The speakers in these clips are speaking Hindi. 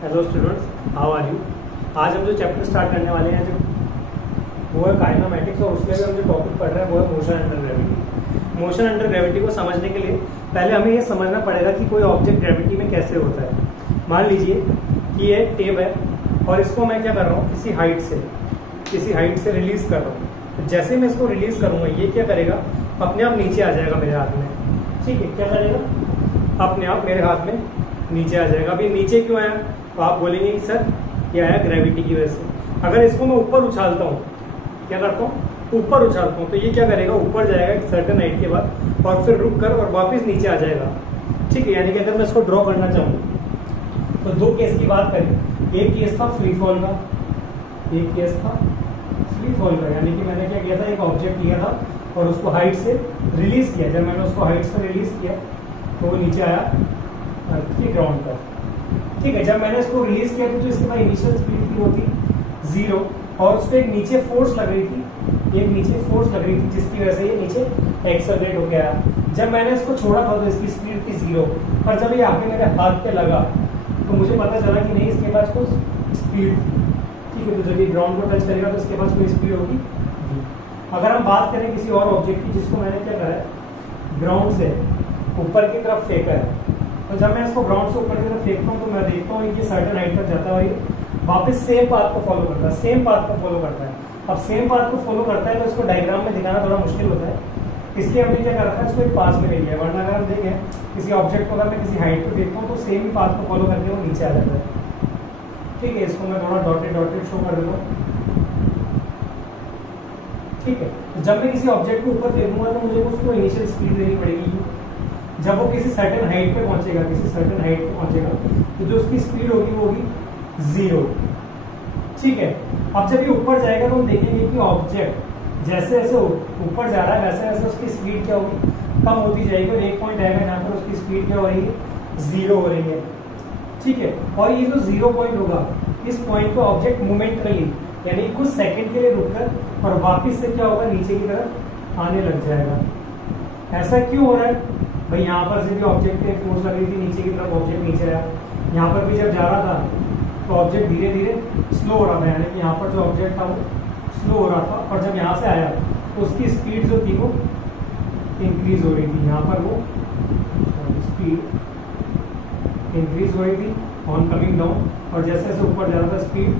Hello students, how are you. आज हम जो चैप्टर स्टार्ट करने वाले हैं वो है काइनेमैटिक्स, और उसके लिए हम जो टॉपिक पढ़ रहे हैं वो है motion under gravity. Motion under gravity को समझने के लिए पहले हमें ये समझना पड़ेगा कि कोई ऑब्जेक्ट ग्रेविटी में कैसे होता है। मान लीजिए कि ये टेप है और इसको मैं क्या कर रहा हूँ, किसी हाइट से रिलीज कर रहा हूँ। जैसे मैं इसको रिलीज करूंगा ये क्या करेगा, अपने आप नीचे आ जाएगा मेरे हाथ में। ठीक है, क्या करेगा, अपने आप मेरे हाथ में नीचे आ जाएगा। अभी नीचे क्यों आया, तो आप बोलेंगे कि सर ये आया ग्रेविटी की वजह से। अगर इसको मैं ऊपर उछालता हूँ, क्या करता हूँ, ऊपर उछालता हूँ, तो ये क्या करेगा, ऊपर जाएगा एक सर्टेन हाइट के बाद और फिर रुक कर और वापस नीचे आ जाएगा। ठीक है, यानी कि अगर मैं इसको ड्रॉ करना चाहूँ तो दो केस की बात करें। एक केस था फ्री फॉल का, एक केस था फ्री फॉल का, यानी कि मैंने क्या किया था, एक ऑब्जेक्ट लिया था और उसको हाइट से रिलीज किया। जब मैंने उसको हाइट से रिलीज किया तो वो नीचे आया अर्थ के ग्राउंड पर। ठीक है, जब मैंने इसको रिलीज किया तो जो इसके पास इनिशियल स्पीड थी वो थी 0 और उस पर एक नीचे फोर्स लग रही थी, जिसकी वजह से ये नीचे एक्सेलरेट हो गया। जब मैंने इसको छोड़ा था तो इसकी स्पीड थी 0, पर जब ये आके मेरे हाथ पे लगा तो मुझे पता चला कि नहीं, इसके पास कुछ स्पीड थी। ठीक है, तो जब ये ग्राउंड को टच करेगा तो इसके पास कोई स्पीड होगी। अगर हम बात करें किसी और ऑब्जेक्ट की जिसको मैंने क्या करा है, ग्राउंड से ऊपर की तरफ फेंका है, तो जब मैं इसको ग्राउंड से ऊपर की तरफ फेंकता हूँ तो मैं देखता हूँ कि सर्टेन हाइट पर जाता है, वापस सेम पाथ को फॉलो करता है, अब सेम पाथ को फॉलो करता है तो इसको डायग्राम में दिखाना थोड़ा मुश्किल होता है। इसलिए हमने क्या कर रखा है, इसको एक पास में ले लिया। वरना अगर हम देखें किसी ऑब्जेक्ट को अगर मैं किसी हाइट पर देखता हूँ तो सेम ही पाथ को फॉलो करके वो नीचे आ जाता है। ठीक है, इसको मैं थोड़ा डॉटेड शो कर देता हूँ। ठीक है, तो जब मैं किसी ऑब्जेक्ट को ऊपर फेंकूंगा तो मुझे उसको इनिशियल स्पीड देनी पड़ेगी। जब वो किसी सर्टेन हाइट पे पहुंचेगा, तो जो उसकी स्पीड होगी वो होगी 0। ठीक है, अब जब ये ऊपर जाएगा तो हम देखेंगे कि ऑब्जेक्ट जैसे जैसे ऊपर जा रहा है वैसे वैसे उसकी स्पीड क्या होगी, कम होती जाएगी और एक पॉइंट आएगा जहाँ पर उसकी स्पीड क्या हो रही है, 0 हो रही है। ठीक है, और ये जो 0 पॉइंट होगा, इस पॉइंट पे ऑब्जेक्ट मोमेंटली यानी कुछ सेकंड के लिए रुककर और वापिस से क्या होगा, नीचे की तरफ आने लग जाएगा। ऐसा क्यों हो रहा है भाई, यहाँ पर से भी ऑब्जेक्ट पे फोर्स लग रही थी, नीचे की तरफ ऑब्जेक्ट नीचे आया। यहाँ पर भी जब जा रहा था तो ऑब्जेक्ट धीरे धीरे स्लो हो रहा था, यानी कि यहाँ पर जो ऑब्जेक्ट था वो स्लो हो रहा था, और जब यहाँ से आया तो उसकी स्पीड जो थी वो इंक्रीज हो रही थी। यहाँ पर वो स्पीड इंक्रीज हो रही थी ऑन कमिंग डाउन, और जैसे जैसे ऊपर जा रहा था स्पीड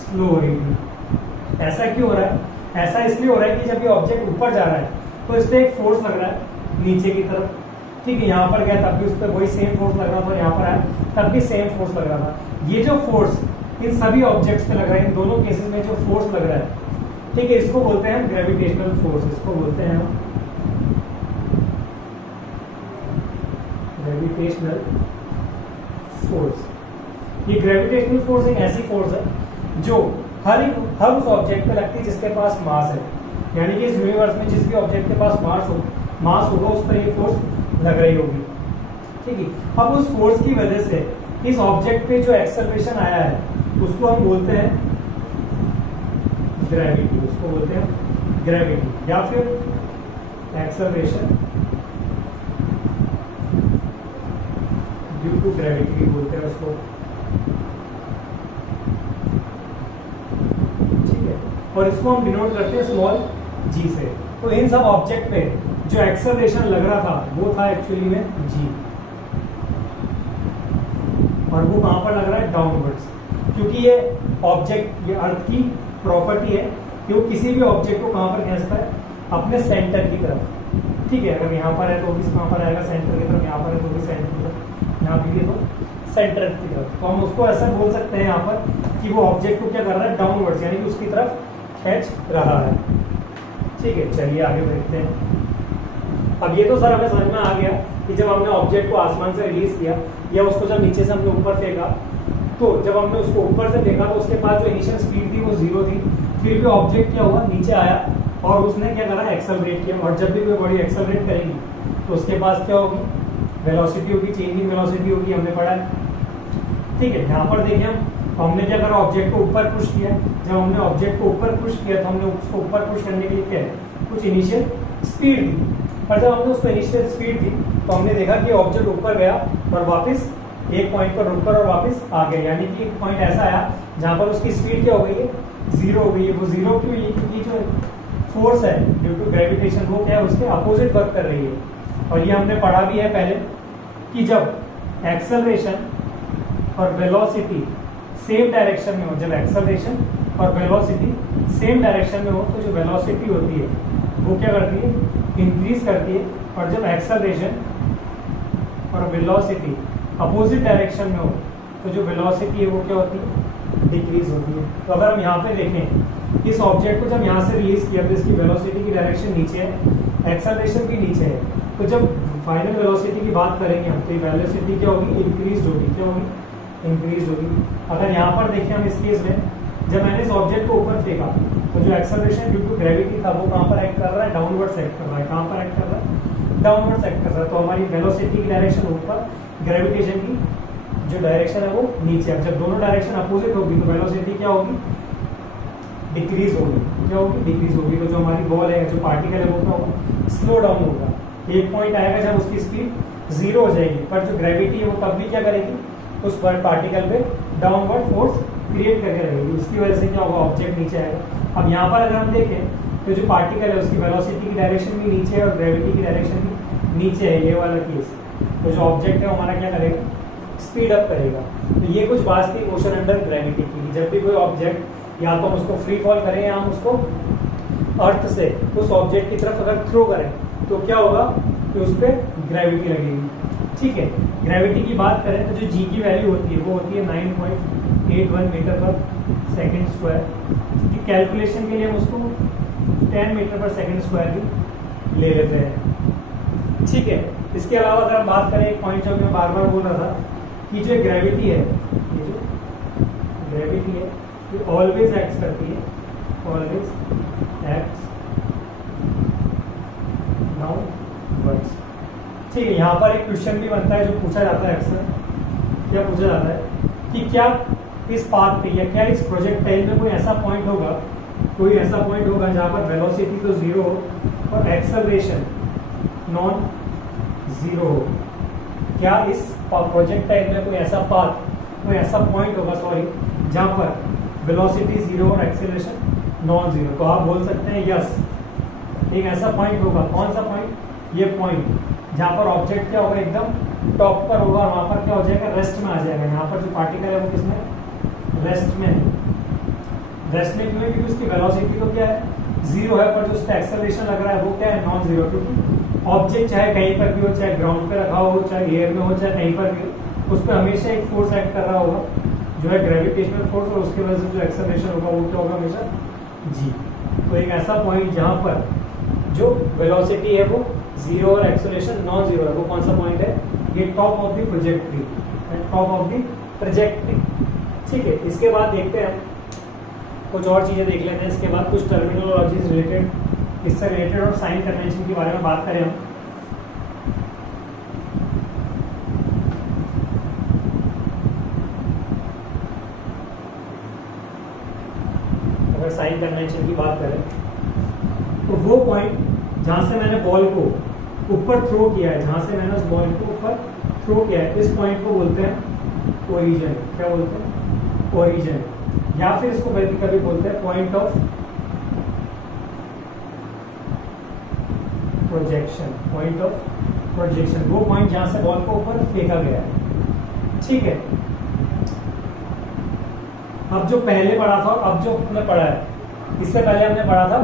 स्लो हो रही थी। ऐसा क्यों हो रहा है, ऐसा इसलिए हो रहा है कि जब ये ऑब्जेक्ट ऊपर जा रहा है तो इस पर एक फोर्स लग रहा है नीचे की तरफ। ठीक है, यहाँ पर गया तब भी उस पर वही सेम फोर्स लग रहा था, यहाँ पर आया तब भी सेम फोर्स लग रहा था। ये जो फोर्स इन सभी ऑब्जेक्ट्स पे लग रहा है, इन दोनों केसेस में जो फोर्स लग रहा है, ठीक है, इसको बोलते हैं ग्रेविटेशनल फोर्स। इसको बोलते हैं ग्रेविटेशनल फोर्स। ये ग्रेविटेशनल फोर्स एक ऐसी फोर्स है जो हर उस ऑब्जेक्ट पे लगती है जिसके पास मास है। यानी कि इस यूनिवर्स में जिस भी ऑब्जेक्ट के पास मास होगा उस पर ये फोर्स लग रही होगी। ठीक है, अब उस फोर्स की वजह से इस ऑब्जेक्ट पे जो एक्सेलरेशन आया है उसको हम बोलते हैं ग्रेविटी। उसको बोलते हैं ग्रेविटी या फिर एक्सेलरेशन ड्यू टू ग्रेविटी बोलते हैं उसको। ठीक है, और इसको हम डिनोट करते हैं स्मॉल g से। तो इन सब ऑब्जेक्ट पे जो एक्सेलरेशन लग रहा था वो था एक्चुअली में g, और वो कहां पर लग रहा है, डाउनवर्ड्स। क्योंकि ये ऑब्जेक्ट, ये अर्थ की प्रॉपर्टी है कि वो किसी भी ऑब्जेक्ट को कहां पर खींचता है, अपने सेंटर की तरफ। ठीक है, अगर यहाँ पर है तो भी कहां पर आएगा, सेंटर की तरफ। यहाँ पर है तो भी सेंटर की तरफ, यहाँ भी तो सेंटर की तरफ। तो हम उसको ऐसा बोल सकते हैं यहाँ पर कि वो ऑब्जेक्ट को क्या कर रहा है, डाउनवर्ड्स, यानी कि उसकी तरफ खींच रहा है। ठीक है, चलिए आगे बढ़ते हैं। अब ये तो सर हमें समझ में आ गया कि जब हमने ऑब्जेक्ट को आसमान से रिलीज किया या उसको जब नीचे से हमने ऊपर फेंका, तो जब हमने उसको ऊपर से फेंका तो उसके पास जो इनिशियल स्पीड थी वो 0 थी। फिर भी ऑब्जेक्ट क्या हुआ, नीचे आया और उसने क्या करा, एक्सेलरेट किया। और जब भी कोई बॉडी एक्सेलरेट करेगी तो उसके पास क्या होगी, वेलोसिटी होगी, चेंजिंग वेलोसिटी होगी, हमने पढ़ा है। ठीक है, यहाँ पर देखिए हमने क्या करा, ऑब्जेक्ट को ऊपर पुश किया। जब हमने ऑब्जेक्ट को ऊपर पुश किया तो हमने उसको ऊपर पुश करने के लिए क्या है, कुछ इनिशियल स्पीड दी। पर जब हमने उसको इनिशियल स्पीड दी तो हमने देखा कि ऑब्जेक्ट ऊपर गया और वापस एक पॉइंट पर रुककर और वापस आ गया, यानी कि एक पॉइंट ऐसा आया जहां पर उसकी स्पीड क्या हो गई है, 0 हो गई है। वो 0 क्यों है, क्योंकि जो फोर्स है ड्यू टू ग्रेविटेशन वो क्या है, उसके अपोजिट वर्क कर रही है। और ये हमने पढ़ा भी है पहले कि जब एक्सेलरेशन और वेलोसिटी सेम डायरेक्शन में हो, जब एक्सेलरेशन और वेलोसिटी सेम डायरेक्शन में हो तो जो वेलोसिटी होती है वो क्या करती है, इंक्रीज करती है। और जब एक्सेलरेशन और वेलोसिटी अपोजिट डायरेक्शन में हो तो जो वेलोसिटी है वो क्या होती है, डिक्रीज होती है। तो अगर हम यहाँ पे देखें इस ऑब्जेक्ट को जब यहाँ से रिलीज किया तो इसकी वेलोसिटी की डायरेक्शन नीचे है, एक्सेलरेशन भी नीचे है। तो जब फाइनल वेलोसिटी की बात करेंगे हम तो ये वेलोसिटी क्या होगी, इंक्रीज होगी। क्या होगी, इंक्रीज होगी। अगर यहाँ पर देखें हम इस केस में जब मैंने इस ऑब्जेक्ट को ऊपर फेंका तो जो एक्सेलरेशन ड्यू टू ग्रेविटी था वो कहाँ पर एक्ट कर रहा है, डाउनवर्ड्स एक्ट कर रहा है। कहाँ पर एक्ट कर रहा है, डाउनवर्ड्स एक्ट कर रहा है। तो हमारी वेलोसिटी की डायरेक्शन ऊपर, ग्रेविटेशन की जो डायरेक्शन है वो नीचे। अब जब दोनों डायरेक्शन अपोजिट होगी तो वेलोसिटी क्या होगी, डिक्रीज होगी। क्या होगी, डिक्रीज होगी। तो जो हमारी बॉल है, जो पार्टिकल है वो क्या होगा, स्लो डाउन होगा। एक पॉइंट आएगा जब उसकी स्पीड 0 हो जाएगी, पर जो ग्रेविटी है वो तब भी क्या करेगी, उस पार्टिकल पे डाउनवर्ड फोर्स क्रिएट करके रहेगी। उसकी वजह से क्या होगा, ऑब्जेक्ट नीचे आएगा। अब यहाँ पर अगर हम देखें तो जो पार्टिकल है उसकी वेलोसिटी की डायरेक्शन भी नीचे है और ग्रेविटी की डायरेक्शन भी नीचे है, ये वाला केस। तो जो ऑब्जेक्ट है हमारा क्या करेगा, स्पीड अप करेगा। तो ये कुछ बात थी मोशन अंडर ग्रेविटी की। जब भी कोई ऑब्जेक्ट या तो हम उसको फ्री फॉल करें या हम उसको अर्थ से उस ऑब्जेक्ट की तरफ अगर थ्रो करें तो क्या होगा कि उस पर ग्रेविटी लगेगी। ठीक है, ग्रेविटी की बात करें तो जो जी की वैल्यू होती है वो होती है 9.81 मीटर पर सेकेंड स्क्वायर। क्योंकि कैलकुलेशन के लिए हम उसको 10 मीटर पर सेकेंड स्क्वायर भी ले लेते हैं। ठीक है, इसके अलावा अगर हम बात करें एक पॉइंट जो मैं बार बार बोल रहा था कि जो ग्रेविटी है, ये जो ग्रेविटी है ये ऑलवेज एक्ट करती है, ऑलवेज एक्ट्स डाउनवर्ड्स। ठीक है, यहाँ पर एक क्वेश्चन भी बनता है जो पूछा जाता है अक्सर, क्या पूछा जाता है कि क्या इस पाथ पे या क्या इस प्रोजेक्टाइल में कोई ऐसा पॉइंट होगा, कोई ऐसा पॉइंट होगा जहाँ पर वेलोसिटी तो 0 हो और एक्सेलरेशन नॉन 0 हो। क्या इस प्रोजेक्टाइल में कोई ऐसा पाथ, कोई ऐसा पॉइंट होगा जहाँ पर वेलोसिटी 0 और एक्सेलरेशन नॉन 0? तो आप बोल सकते हैं यस, एक ऐसा पॉइंट होगा। कौन सा पॉइंट, ये पॉइंट जहाँ पर ऑब्जेक्ट क्या होगा, एकदम टॉप पर होगा और वहां पर क्या हो जाएगा, रेस्ट में आ जाएगा। यहाँ पर जो पार्टिकल है वो किसमें, रेस्ट में है। रेस्ट में क्यों है, क्योंकि उसकी वेलोसिटी तो क्या है 0 है, पर जो उसका एक्सेलरेशन लग रहा है वो क्या है, नॉन 0। क्योंकि ऑब्जेक्ट चाहे कहीं पर भी हो, चाहे ग्राउंड पे रखा हो, चाहे एयर में हो, चाहे कहीं पर भी हो, उस पर हमेशा एक फोर्स एक्ट कर रहा होगा जो है ग्रेविटेशनल फोर्स, और उसकी वजह से जो एक्सेलरेशन होगा वो क्या होगा, हमेशा जी। तो एक ऐसा पॉइंट जहाँ पर जो वेलोसिटी है वो 0 और एक्सेलरेशन नॉन 0 है, वो कौन सा पॉइंट है, ये top of the projectory, top of the trajectory. ठीक है, इसके बाद देखते हैं कुछ और चीजें देख लेते हैं। इसके बाद कुछ टर्मिनोलॉजीज रिलेटेड, इससे रिलेटेड और साइन कन्वेंशन के बारे में बात करें हम। अगर साइन कन्वेंशन की बात करें तो वो पॉइंट जहां से मैंने बॉल को ऊपर थ्रो किया है, जहां से मैंने उस बॉल को ऊपर थ्रो किया है, इस पॉइंट को बोलते हैं ओरिजिन। क्या बोलते हैं, ओरिजिन। या फिर इसको कभी बोलते हैं point of projection, point of projection. वो पॉइंट जहां से बॉल को ऊपर फेंका गया है। ठीक है, अब जो पहले पढ़ा था, अब जो हमने पढ़ा है, इससे पहले हमने पढ़ा था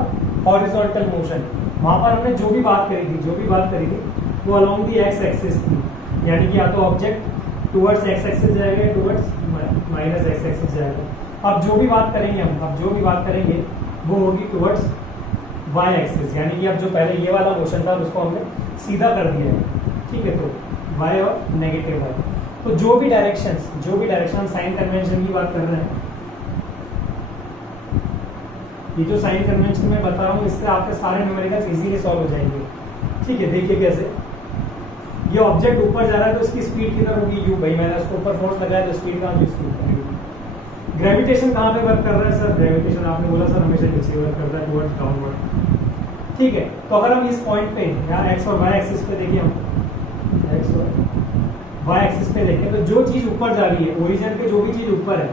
हॉरिजॉन्टल मोशन। वहां पर हमने जो भी बात करी थी वो अलोंग दी एक्स एक्सिस थी, यानी कि या तो ऑब्जेक्ट टुवर्ड्स एक्स एक्सिस जाएगा, टुवर्ड्स माइनस एक्स एक्सिस जाएगा। अब जो भी बात करेंगे वो होगी टुवर्ड्स वाई एक्सिस, यानी कि अब जो पहले ये वाला मोशन था उसको हमने सीधा कर दिया है। ठीक है, तो वाई और नेगेटिव वाई। तो जो भी डायरेक्शन हम साइन कन्वेंशन की बात कर रहे हैं, ये जो साइन कन्वेंशन में बता रहा हूँ इससे आपके सारे न्यूमेरिकल्स इजीली सॉल्व हो जाएंगे। ठीक है, देखिए कैसे। ये ऑब्जेक्ट ऊपर जा रहा है तो इसकी स्पीड किधर होगी, यू। भाई मैंने उसको ऊपर फोर्स लगाया तो स्पीड कहाँ होगी, स्पीड करेगी। ग्रेविटेशन कहाँ पे वर्क कर रहा है सर, ग्रेविटेशन आपने बोला सर हमेशा नीचे वर्क करता है, टुवर्ड्स डाउनवर्ड। ठीक है, तो अगर हम इस पॉइंट पे यहाँ एक्स और वाई एक्सिस पे देखिए, हम एक्स और वाई एक्सिस पे देखें तो जो चीज ऊपर जा रही है, ओरिजिन के जो भी चीज ऊपर है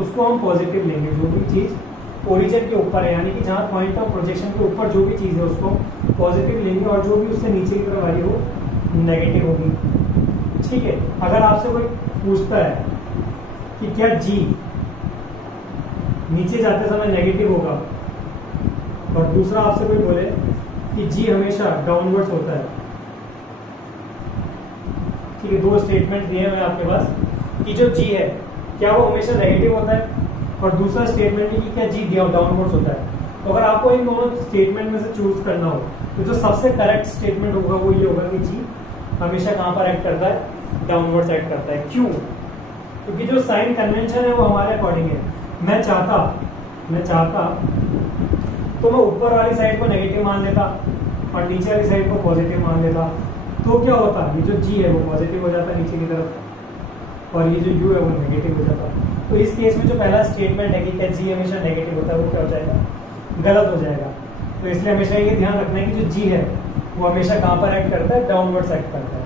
उसको हम पॉजिटिव लेंगे, जो भी चीज ओरिजिन के ऊपर है, यानी कि जहाँ पॉइंट ऑफ प्रोजेक्शन के ऊपर जो भी चीज है उसको पॉजिटिव लेंगे और जो भी उससे नीचे की तरफ आ रही है वो नेगेटिव होगी। ठीक है, अगर आपसे कोई पूछता है कि क्या जी नीचे जाते समय नेगेटिव होगा, और दूसरा आपसे कोई बोले कि जी हमेशा डाउनवर्ड्स होता है, ठीक है, दो स्टेटमेंट दिए हैं आपके पास कि जो जी है क्या वो हमेशा नेगेटिव होता है, और दूसरा स्टेटमेंट है कि क्या जी डाउनवर्ड्स होता है। तो अगर आपको इन दोनों स्टेटमेंट में से चूज करना हो तो जो सबसे करेक्ट स्टेटमेंट होगा वो ये होगा कि जी हमेशा कहाँ पर एक्ट करता है, डाउनवर्ड्स एक्ट करता है। क्यों? क्योंकि जो साइन कन्वेंशन है वो हमारे अकॉर्डिंग है। मैं चाहता तो मैं ऊपर वाली साइड को नेगेटिव मान लेता और नीचे वाली साइड को पॉजिटिव मान लेता, तो क्या होता, ये जो जी है वो पॉजिटिव हो जाता नीचे की तरफ और ये जो यू है वो नेगेटिव हो जाता। तो इस केस में जो पहला स्टेटमेंट है कि क्या जी हमेशा नेगेटिव होता है वो क्या हो जाएगा, गलत हो जाएगा। तो इसलिए हमेशा ये ध्यान रखना है कि जो जी है वो हमेशा कहाँ पर एक्ट करता है, डाउनवर्ड्स एक्ट करता है।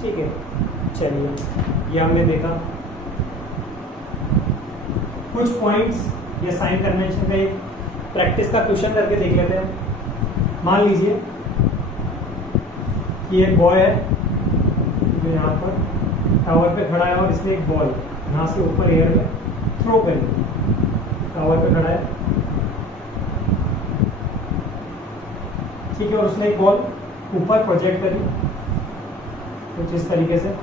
ठीक है, चलिए ये हमने देखा कुछ पॉइंट्स या साइन कन्वेंशन का एक प्रैक्टिस का क्वेश्चन करके देख लेते हैं। मान लीजिए कि एक बॉय है जो यहाँ पर टावर पे खड़ा है और इसने एक बॉल यहाँ से ऊपर एयर में थ्रो करी, टावर पे खड़ा है, ठीक है, और उसने एक बॉल ऊपर प्रोजेक्ट करी कुछ इस तरीके से।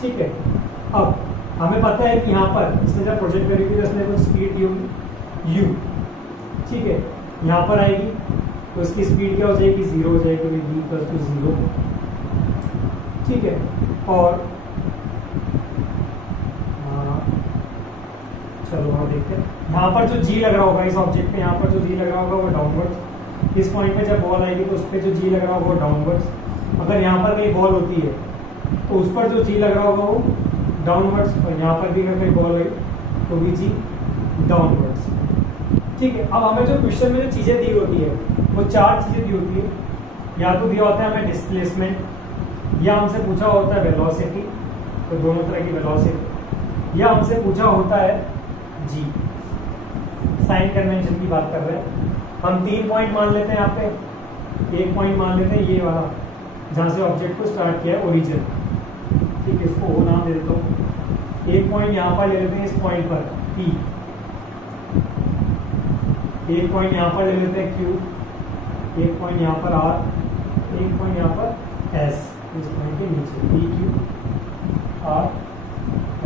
ठीक है, अब हमें पता है कि यहाँ पर इसने जब प्रोजेक्ट करी थी तो इसने कुछ स्पीड दी होगी u, ठीक है, यहाँ पर आएगी तो इसकी स्पीड क्या हो जाएगी, 0 हो जाएगी, v इक्वल्स टू 0। ठीक है, और चलो हम देखते हैं यहाँ पर जो g लग रहा होगा इस ऑब्जेक्ट पे, यहाँ पर जो g लग रहा होगा वो डाउनवर्ड्स, इस पॉइंट पे जब बॉल आएगी तो उस पर जो g लग रहा होगा वो डाउनवर्ड्स। अगर यहाँ पर कहीं बॉल होती है तो उस पर जो g लग रहा होगा वो डाउनवर्ड्स, और यहाँ पर भी अगर कोई बॉल आई तो भी जी डाउनवर्ड्स। ठीक है, अब हमें जो क्वेश्चन में जो चीजें दी होती है वो चार चीजें दी होती है, या तो दिया होता है हमें डिस्प्लेसमेंट, या हमसे पूछा होता है वेलोसिटी, तो दोनों तरह की वेलोसिटी, या हमसे पूछा होता है जी। साइन कन्वेंशन की बात कर रहे हैं हम, 3 पॉइंट मान लेते हैं यहाँ पे। एक पॉइंट मान लेते हैं ये वाला जहाँ से ऑब्जेक्ट को स्टार्ट किया है, ओरिजिन, ठीक है, इसको वो नाम दे देता हूँ। एक पॉइंट यहाँ पर ले लेते हैं, इस पॉइंट पर P, एक पॉइंट यहाँ पर ले लेते हैं Q, एक पॉइंट यहाँ पर R, एक पॉइंट यहाँ पर S, इस पॉइंट के नीचे P Q R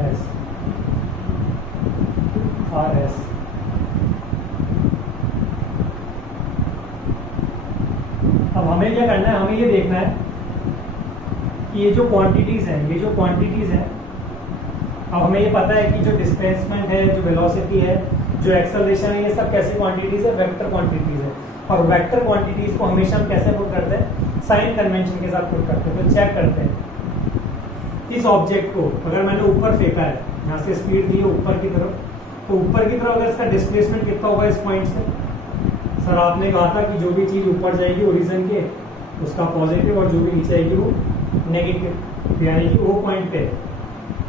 S R S। अब हमें क्या करना है, हमें ये देखना है कि ये जो क्वांटिटीज हैं, अब हमें ये पता है कि जो डिस्प्लेसमेंट है, जो वेलोसिटी है, जो एक्सेलरेशन है, ये सब कैसी क्वांटिटीज है, वेक्टर क्वांटिटीज है। और वेक्टर क्वांटिटीज को हमेशा हम कैसे पुट करते हैं, साइन कन्वेंशन के साथ पुट करते हैं। तो चेक करते हैं इस ऑब्जेक्ट को, अगर मैंने ऊपर फेंका है, यहाँ से स्पीड दी है ऊपर की तरफ, तो ऊपर की तरफ अगर इसका डिस्प्लेसमेंट कितना होगा इस पॉइंट से, सर आपने कहा था कि जो भी चीज ऊपर जाएगी ओरिजिन के उसका पॉजिटिव और जो भी नीचे आएगी वो नेगेटिव, यानी कि वो पॉइंट पे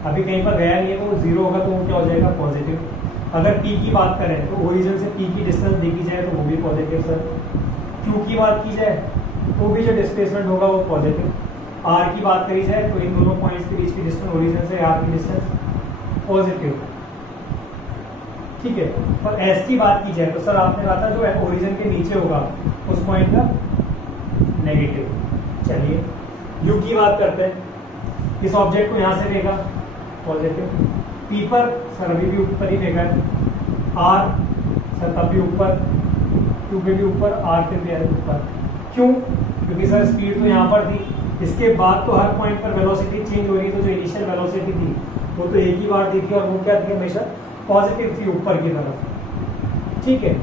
अभी कहीं पर गया नहीं है तो वो 0 होगा, तो वो क्या हो जाएगा, पॉजिटिव। अगर P की बात करें तो ओरिजिन से P की डिस्टेंस देखी जाए तो वो भी पॉजिटिव सर। Q की बात की जाए तो भी जो डिस्प्लेसमेंट होगा वो पॉजिटिव। R की बात करी जाए तो इन दोनों पॉइंट्स के बीच की डिस्टेंस, ओरिजिन से R की डिस्टेंस, पॉजिटिव। ठीक है, और S की बात की जाए तो सर आपने कहा था जो ओरिजिन के नीचे होगा उस पॉइंट का नेगेटिव। चलिए U की बात करते हैं, इस ऑब्जेक्ट को यहाँ से फेंका, पॉजिटिव। P पर सर अभी भी ऊपर ही फेंका है, R सर तब भी ऊपर, Q पे भी ऊपर, R पे भी ऊपर। क्यों? क्योंकि सर स्पीड तो यहाँ पर थी, इसके बाद तो हर पॉइंट पर वेलोसिटी चेंज हो रही है, तो जो इनिशियल वेलोसिटी थी वो तो एक ही बार थी और वो क्या थी, हमेशा पॉजिटिव थी ऊपर की तरफ। ठीक है,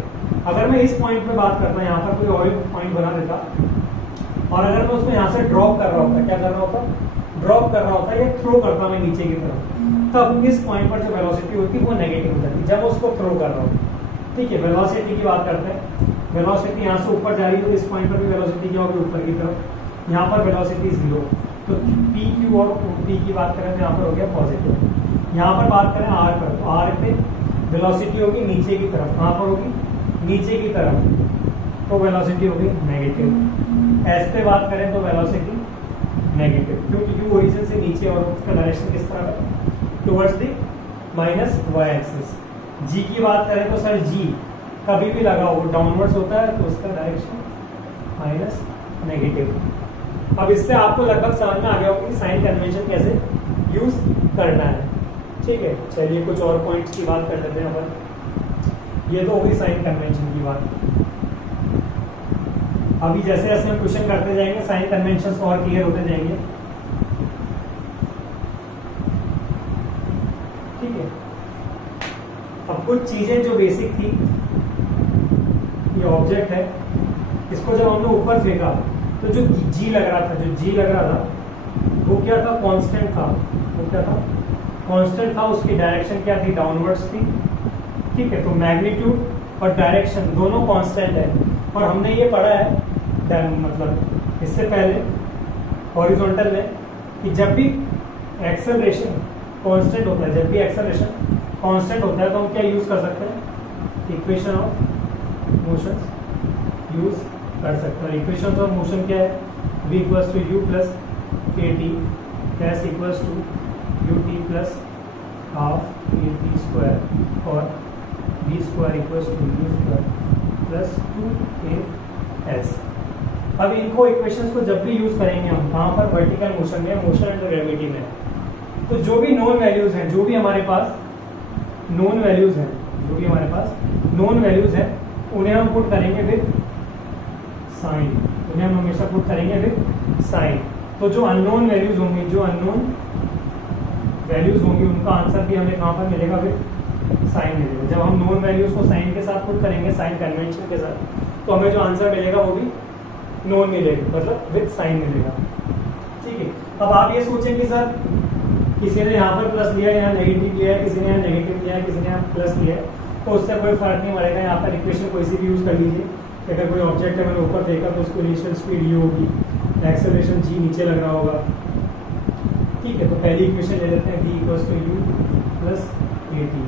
अगर मैं इस पॉइंट पे बात करता, यहाँ पर कोई और पॉइंट बना देता और अगर मैं उसको यहाँ से ड्रॉप कर रहा होता, क्या कर रहा होता, ड्रॉप कर रहा होता या थ्रो करता मैं नीचे की तरफ, तब इस पॉइंट पर जो वेलोसिटी होती वो नेगेटिव हो जाती जब उसको थ्रो कर रहा हूँ। ठीक है, वेलोसिटी की बात करते हैं, वेलोसिटी यहाँ से ऊपर जा रही है तो इस पॉइंट पर भी वेलोसिटी क्या होगी, ऊपर की तरफ। यहाँ पर वेलोसिटी 0, तो P Q क्यू और पी की बात करें तो यहाँ पर हो गया पॉजिटिव। यहाँ पर बात करें आर पर, तो आर पे वेलोसिटी होगी नीचे की तरफ, कहाँ पर होगी नीचे की तरफ, तो वेलोसिटी होगी नेगेटिव। एस पे बात करें तो वेलोसिटी नेगेटिव, क्योंकि क्यू ओरिजिन से नीचे और उसका डायरेक्शन किस तरह है, towards the minus Y axis. G की बात करें तो सर जी कभी भी लगा हो डाउनवर्ड्स होता है, तो उसका डायरेक्शन माइनस नेगेटिव। अब इससे आपको लगभग समझ में आ गया होगा कि साइन कन्वेंशन कैसे यूज करना है। ठीक है, चलिए कुछ और पॉइंट्स की बात कर लेते हैं अपन। ये तो हो गई साइन कन्वेंशन की बात। अभी जैसे जैसे हम क्वेश्चन करते जाएंगे साइन कन्वेंशन और क्लियर होते जाएंगे। ठीक है, अब कुछ चीजें जो बेसिक थी, ये ऑब्जेक्ट है, इसको जब हमने ऊपर फेंका तो जो जी लग रहा था, वो क्या था, कांस्टेंट था। वो क्या था, कांस्टेंट था। उसकी डायरेक्शन क्या थी, डाउनवर्ड्स थी। ठीक है, तो मैग्नीट्यूड और डायरेक्शन दोनों कांस्टेंट है। और हमने ये पढ़ा है मतलब इससे पहले हॉरिजॉन्टल में कि जब भी एक्सेलरेशन कांस्टेंट होता है, तो हम क्या यूज कर सकते हैं, इक्वेशन ऑफ मोशन यूज कर सकते हैं। इक्वेशन ऑफ मोशन क्या है, v equals to u plus के t, s equals to u t plus half a t square, और v square equals to u square plus 2a s। अब इनको इक्वेशंस को जब भी यूज करेंगे हम कहाँ पर, वर्टिकल मोशन में, मोशन अंडर ग्रेविटी में, तो जो भी नोन वैल्यूज हैं, जो भी हमारे पास नोन वैल्यूज हैं, उन्हें हम पुट करेंगे विद साइन। उन्हें हम हमेशा पुट करेंगे विद साइन। तो जो अननोन वैल्यूज होंगी, उनका आंसर भी हमें कहाँ पर मिलेगा, विद साइन मिलेगा। जब हम नोन वैल्यूज को साइन के साथ पुट करेंगे, साइन कन्वेंशन के साथ, तो हमें जो आंसर मिलेगा वो भी नोन मिलेगा, मतलब विद साइन मिलेगा। ठीक है, अब आप ये सोचेंगे सर किसी ने यहाँ पर प्लस लिया, यहाँ नेगेटिव लिया है, किसी ने यहाँ नेगेटिव लिया है, किसी ने यहाँ प्लस लिया है, तो उससे कोई फर्क नहीं पड़ेगा। यहाँ पर इक्वेशन कोई सी भी यूज कर लीजिए। अगर कोई ऑब्जेक्ट है, मैंने ऊपर देखा तो उसको इनिशियल स्पीड यू होगी, एक्सेलरेशन जी नीचे लग रहा होगा। ठीक है, तो पहली इक्वेशन ले लेते हैं, v equals to u plus a t.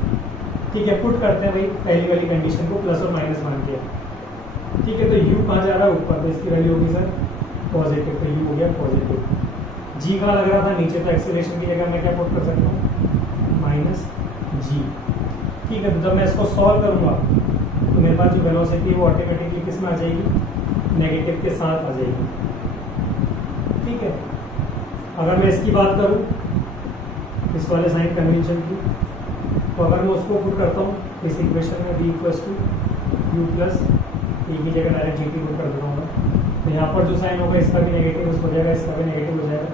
ठीक है, पुट करते हैं भाई पहली वाली कंडीशन को प्लस और माइनस मान के। ठीक है, तो u कहाँ जा रहा है, ऊपर, तो इसकी वैल्यू होगी सर पॉजिटिव, तो u हो गया पॉजिटिव। g कहाँ लग रहा था, नीचे, तो एक्सेलरेशन की जगह मैं क्या पुट कर सकता हूँ, माइनस जी। ठीक है, तो जब मैं इसको सॉल्व करूंगा तो मेरे पास जो वेलोसिटी है वो ऑटोमेटिकली किस में आ जाएगी, नेगेटिव के साथ आ जाएगी। ठीक है, अगर मैं इसकी बात करूं, इस वाले साइन कन्वेंशन की, तो अगर मैं उसको पुट करता हूँ इस इक्वेशन में, v equals to u plus a की जगह डायरेक्ट जी टी पुट कर दूंगा, तो यहाँ पर जो साइन होगा इसका भी नेगेटिव हो जाएगा, इसका भी नेगेटिव हो जाएगा,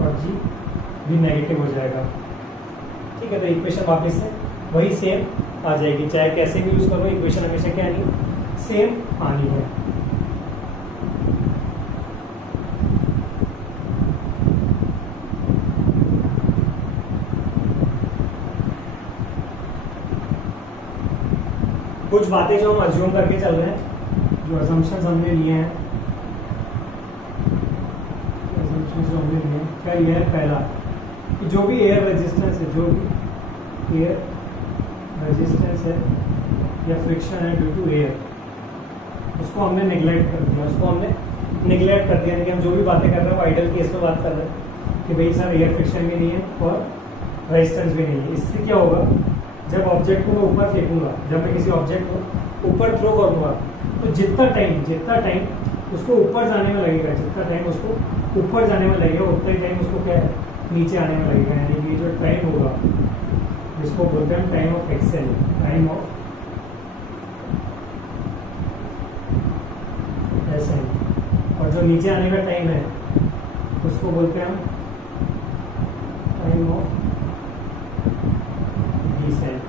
और जी भी नेगेटिव हो जाएगा। ठीक है, तो इक्वेशन वापस से वही सेम आ जाएगी, चाहे कैसे भी यूज करो, इक्वेशन हमेशा क्या आनी, सेम आनी है। कुछ बातें जो हम अज्यूम करके चल रहे हैं, जो असम्पशंस हमने लिए हैं, क्या ये है, पहला कि जो भी एयर रेजिस्टेंस है, या फ्रिक्शन है ड्यू टू एयर, उसको हमने नेग्लेक्ट कर दिया। यानी कि हम जो भी बातें कर रहे हैं वो आइडल केस में बात कर रहे हैं कि भाई सर एयर फ्रिक्शन भी नहीं है और रेजिस्टेंस भी नहीं है। इससे क्या होगा, जब ऑब्जेक्ट को मैं ऊपर फेंकूंगा, जब मैं किसी ऑब्जेक्ट को ऊपर थ्रो करूंगा, तो जितना टाइम उसको ऊपर जाने में लगेगा, उतना ही टाइम उसको क्या है, नीचे आने में लगेगा। यानी कि जो टाइम होगा, जिसको बोलते हैं time of excel, time of SL, और जो नीचे आने का टाइम है उसको बोलते हैं हम टाइम ऑफ डिसेंट।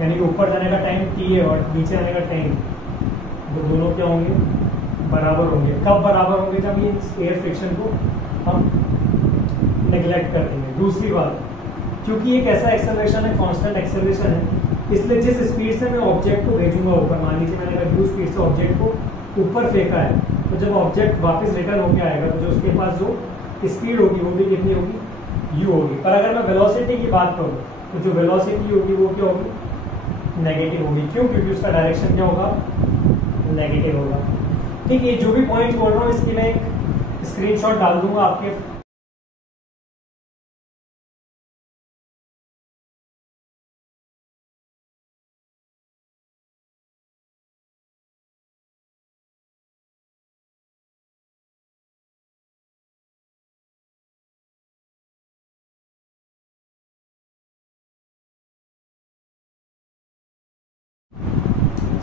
यानी कि ऊपर जाने का टाइम टी है और नीचे आने का टाइम, वो दोनों क्या होंगे, बराबर होंगे। कब बराबर होंगे, जब ये एयर फ्रिक्शन को हम नेग्लेक्ट कर देंगे। दूसरी बात, क्योंकि एक ऐसा एक्सेलरेशन है, कांस्टेंट एक्सेलरेशन है, इसलिए जिस स्पीड से मैं ऑब्जेक्ट को भेजूंगा ऊपर, मान लीजिए मैंने अगर 2 स्पीड से ऑब्जेक्ट को ऊपर फेंका है, तो जब ऑब्जेक्ट वापस रिटर्न होकर आएगा तो जो उसके पास जो स्पीड होगी वो भी कितनी होगी, u होगी। पर अगर मैं वेलोसिटी की बात करूँ तो जो वेलोसिटी होगी वो क्या होगी, नेगेटिव होगी। क्यों? क्योंकि उसका डायरेक्शन क्या होगा, नेगेटिव होगा। ठीक है, जो भी पॉइंट बोल रहा हूँ इसकी मैं एक स्क्रीनशॉट डाल दूंगा आपके।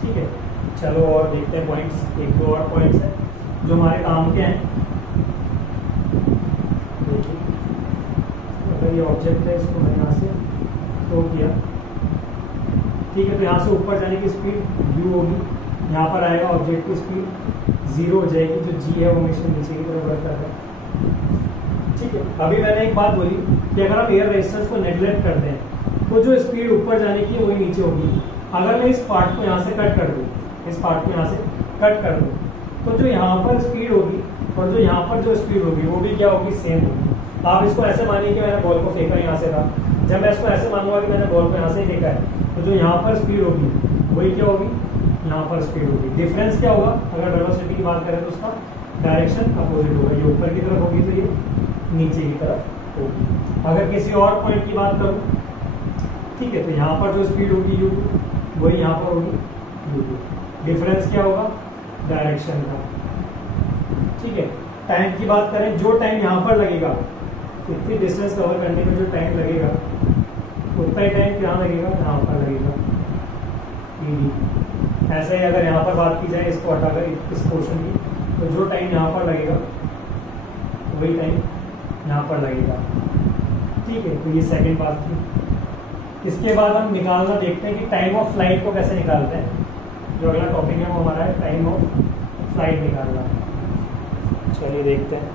ठीक है, चलो और देखते हैं पॉइंट्स, एक दो और पॉइंट्स हैं जो हमारे काम के हैं। देखिए, अगर ये ऑब्जेक्ट है, इसको मैं यहाँ से थ्रो किया, ठीक है, तो यहाँ से ऊपर जाने की स्पीड u होगी, यहाँ पर आएगा ऑब्जेक्ट की स्पीड 0 हो जाएगी, जो g है वो हमेशा नीचे की तरफ बढ़ता है। ठीक है, अभी मैंने एक बात बोली कि अगर आप एयर रेजिस्टेंस को नेग्लेक्ट करते हैं तो जो स्पीड ऊपर जाने की है वही नीचे होगी। अगर मैं इस पार्ट को यहाँ से कट कर दूँ, इस पार्ट को यहाँ से कट कर दूँ, तो जो यहाँ पर स्पीड होगी और जो यहाँ पर जो स्पीड होगी वो भी क्या होगी, सेम होगी। आप इसको ऐसे मानिए कि मैंने बॉल को फेंका यहाँ से था, जब मैं इसको ऐसे मानूंगा कि मैंने बॉल को यहाँ से ही फेंका है, तो जो यहाँ पर स्पीड होगी वही क्या होगी, यहाँ पर स्पीड होगी। डिफरेंस क्या होगा, अगर वेलोसिटी की बात करें तो उसका डायरेक्शन अपोजिट होगा, ये ऊपर की तरफ होगी तो ये नीचे की तरफ होगी। अगर किसी और पॉइंट की बात करूँ, ठीक है, तो यहाँ पर जो स्पीड होगी u वही यहाँ पर होगी u। डिफरेंस क्या होगा, डायरेक्शन का। ठीक है, टाइम की बात करें, जो टाइम यहाँ पर लगेगा, इतनी डिस्टेंस कवर करने में जो टाइम लगेगा उतना ही टाइम यहाँ लगेगा, यहाँ पर लगेगा ed। ऐसे ही अगर यहाँ पर बात की जाए, इसको हटाकर इस पोर्शन की, तो जो टाइम यहाँ पर लगेगा वही टाइम यहाँ पर लगेगा। ठीक है, तो ये सेकंड बात थी। इसके बाद हम निकालना देखते हैं कि टाइम ऑफ फ्लाइट को कैसे निकालते हैं। जो अगला टॉपिक है वो हमारा है टाइम ऑफ फ्लाइट निकालना। चलिए देखते हैं।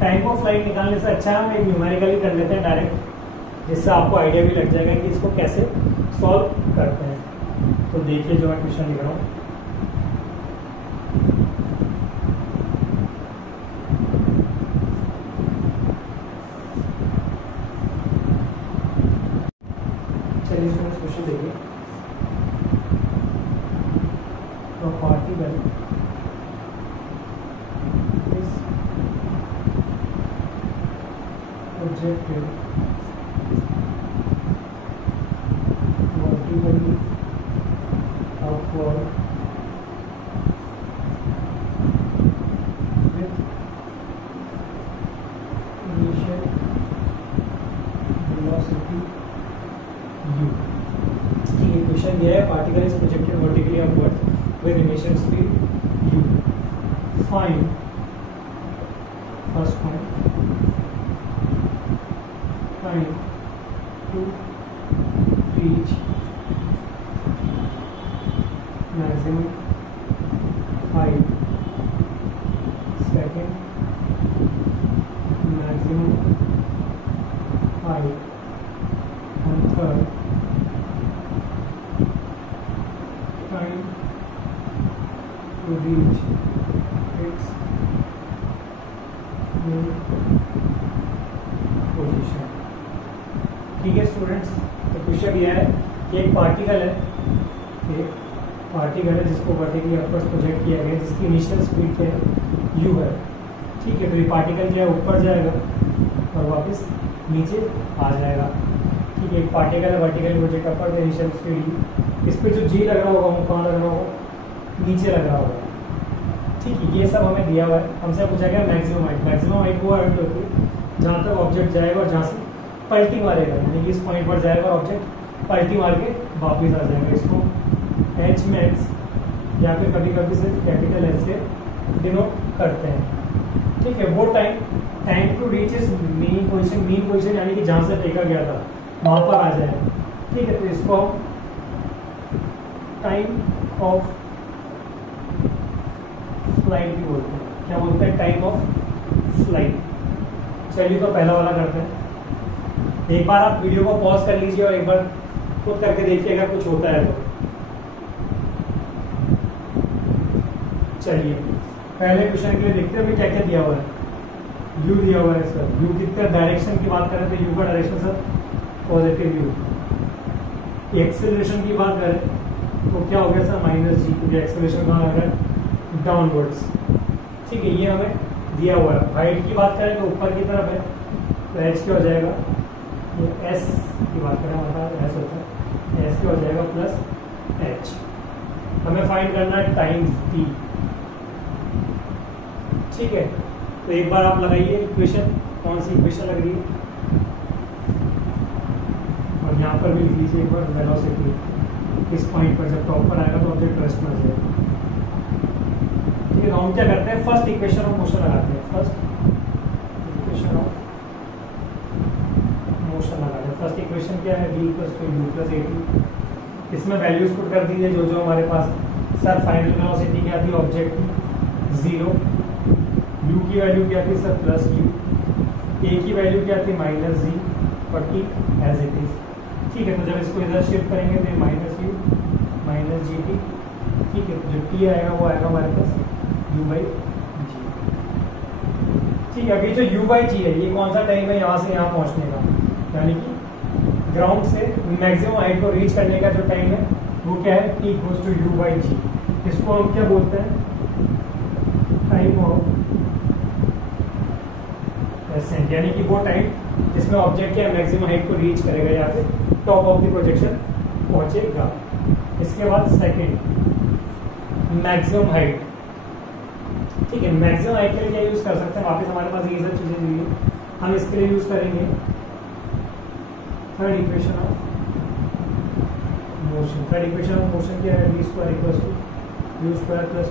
टाइम ऑफ फ्लाइट निकालने से अच्छा है हम एक न्यूमेरिकली कर लेते हैं डायरेक्ट, जिससे आपको आइडिया भी लग जाएगा कि इसको कैसे सॉल्व करते हैं। तो देखिए जो मैं क्वेश्चन लिख रहा हूँ, चलिए इसमें क्वेश्चन देखिए। तो particle is projected vertically upward with initial velocity u। ये क्वेश्चन दिया है, particle is projected vertically upward with initial speed u। Find first point, time to reach maximum height, second maximum height, and third time to reach its main position। ठीक है स्टूडेंट्स, तो क्वेश्चन ये है कि एक पार्टिकल है जिसको वर्टिकली अपवर्ड प्रोजेक्ट किया गया, जिसकी इनिशियल स्पीड क्या है, u है। ठीक है, तो ये पार्टिकल क्या है, ऊपर जाएगा और वापस नीचे आ जाएगा। ठीक है, एक पार्टिकल है vertically project upward, initial speed, इस पर जो g लग रहा होगा वो कहाँ लग रहा होगा, नीचे लग रहा होगा। ठीक है, ये सब हमें दिया हुआ है। हमसे पूछा गया मैक्सिमम हाइट। मैक्सिमम हाइट वो हाइट होती है जहाँ तक ऑब्जेक्ट जाएगा और जहाँ से पलटी मारेगा, यानी कि इस पॉइंट पर जाएगा ऑब्जेक्ट, पलटी मार के वापस आ जाएगा। इसको एच मैक्स या फिर कभी कभी सिर्फ कैपिटल एच से डिनोट करते हैं। ठीक है, वो time to reach is mean position यानी कि जहाँ से फेंका गया था वहाँ पर आ जाएगा। ठीक है, तो इसको हम टाइम ऑफ फ्लाइट भी बोलते हैं। क्या बोलते हैं, टाइम ऑफ फ्लाइट। चलिए तो पहला वाला करते हैं। एक बार आप वीडियो को पॉज कर लीजिए और एक बार खुद करके देखिए अगर कुछ होता है तो। चलिए पहले क्वेश्चन के लिए देखते हैं हमें क्या क्या दिया हुआ है। यू दिया हुआ है सर, यू कितना डायरेक्शन की बात करें तो यू का direction sir positive you. Acceleration की बात करें तो क्या हो गया सर माइनस जी, क्योंकि एक्सेलरेशन कहाँ आ रहा है डाउनवर्ड्स। ठीक है, ये हमें दिया हुआ है। हाइट की बात करें तो ऊपर की तरफ है तो एच क्या हो जाएगा, एस की बात करें मतलब एस होता है, एस क्या हो जाएगा प्लस एच। हमें फाइंड करना है टाइम टी। ठीक है, तो एक बार आप लगाइए इक्वेशन, कौन सी इक्वेशन लग रही है, और यहाँ पर भी लिख लीजिए एक बार वेलोसिटी किस पॉइंट पर, जब टॉप पर आएगा तो ऑब्जेक्ट रेस्ट में आ जाएगा। ठीक है, तो हम क्या करते हैं फर्स्ट इक्वेशन ऑफ मोशन लगाते हैं, फर्स्ट इक्वेशन ऑफ मोशन लगाते हैं। फर्स्ट इक्वेशन क्या है, v equals to u plus at। इसमें वैल्यूज पुट कर दीजिए जो जो हमारे पास। सर फाइनल वेलोसिटी क्या थी ऑब्जेक्ट की 0, u की वैल्यू क्या थी सर प्लस u, a की वैल्यू क्या थी माइनस जी, और t एज इट इज। ठीक है, तो जब इसको इधर शिफ्ट करेंगे तो minus you minus G T. ठीक है, तो जो t आएगा वो आएगा हमारे पास u बाई जी। ठीक है, अभी जो u बाई जी है ये कौन सा टाइम है यहाँ से यहाँ पहुँचने का, यानी कि ग्राउंड से मैक्सिमम हाइट को रीच करने का जो टाइम है वो क्या है, t equals to u by g. इसको हम क्या बोलते हैं, टाइम ऑफ एसेंट, यानी कि वो टाइम जिसमें ऑब्जेक्ट क्या मैक्सिमम हाइट को रीच करेगा, यहाँ पे टॉप ऑफ द प्रोजेक्शन पहुंचेगा। इसके बाद सेकंड मैक्सिमम हाइट। ठीक है, मैक्सिमम हाइट के लिए क्या यूज कर सकते हैं, वापस हमारे पास ये सब चीजें दी है, हम इसके लिए यूज करेंगे third equation of motion. Third equation of motion क्या है, v square equals to u square plus